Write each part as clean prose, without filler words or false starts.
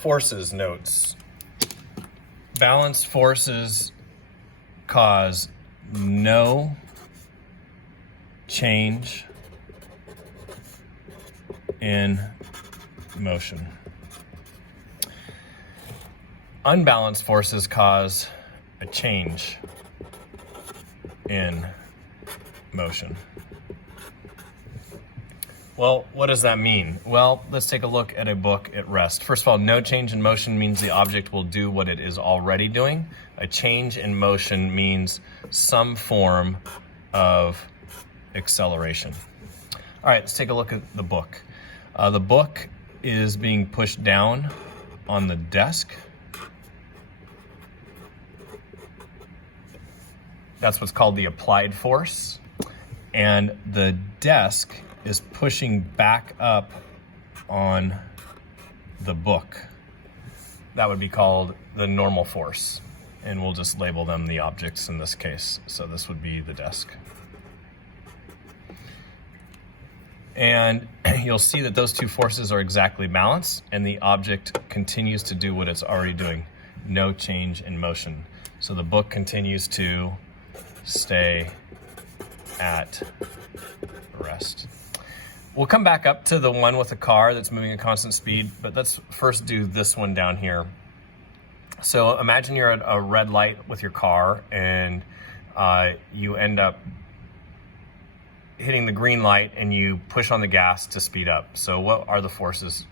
Forces notes. Balanced forces cause no change in motion. Unbalanced forces cause a change in motion. Well, what does that mean? Well, let's take a look at a book at rest. First of all, no change in motion means the object will do what it is already doing. A change in motion means some form of acceleration. All right, let's take a look at the book. The book is being pushed down on the desk. That's what's called the applied force. And the desk is pushing back up on the book. That would be called the normal force. And we'll just label them the objects in this case. So this would be the desk. And you'll see that those two forces are exactly balanced, and the object continues to do what it's already doing. No change in motion. So the book continues to stay at rest. We'll come back up to the one with the car that's moving at constant speed, but let's first do this one down here. So imagine you're at a red light with your car and you end up hitting the green light and you push on the gas to speed up. So what are the forces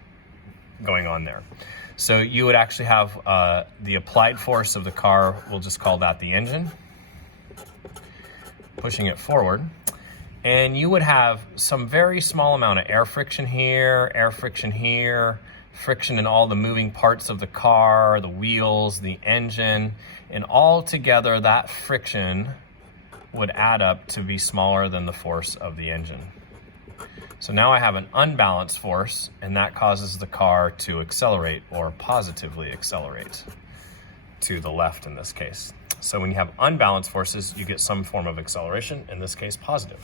going on there? So you would actually have the applied force of the car, we'll just call that the engine, pushing it forward. And you would have some very small amount of air friction here, friction in all the moving parts of the car, the wheels, the engine, and all together that friction would add up to be smaller than the force of the engine. So now I have an unbalanced force, and that causes the car to accelerate or positively accelerate to the left in this case. So when you have unbalanced forces, you get some form of acceleration, in this case positive.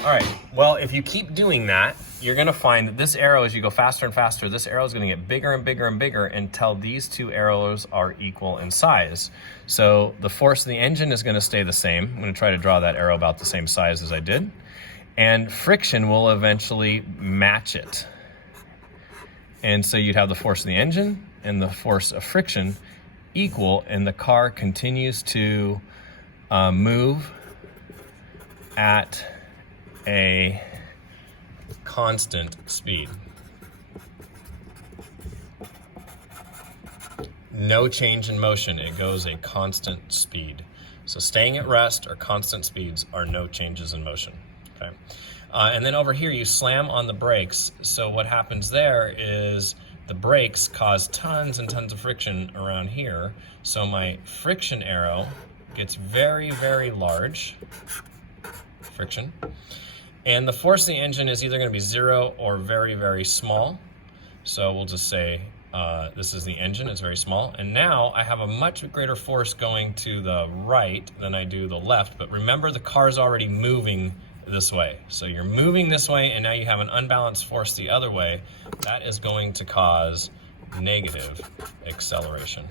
All right, well, if you keep doing that, you're gonna find that this arrow, as you go faster and faster, this arrow is gonna get bigger and bigger and bigger until these two arrows are equal in size. So the force of the engine is gonna stay the same. I'm gonna try to draw that arrow about the same size as I did. And friction will eventually match it. And so you'd have the force of the engine and the force of friction equal, and the car continues to move at a constant speed. No change in motion, it goes a constant speed. So staying at rest or constant speeds are no changes in motion. Okay. And then over here you slam on the brakes. So what happens there is the brakes cause tons and tons of friction around here. So my friction arrow gets very, very large. Friction. And the force of the engine is either going to be 0 or very, very small. So we'll just say this is the engine, it's very small. And now I have a much greater force going to the right than I do the left. But remember, the car's already moving this way. So you're moving this way, and now you have an unbalanced force the other way. That is going to cause negative acceleration.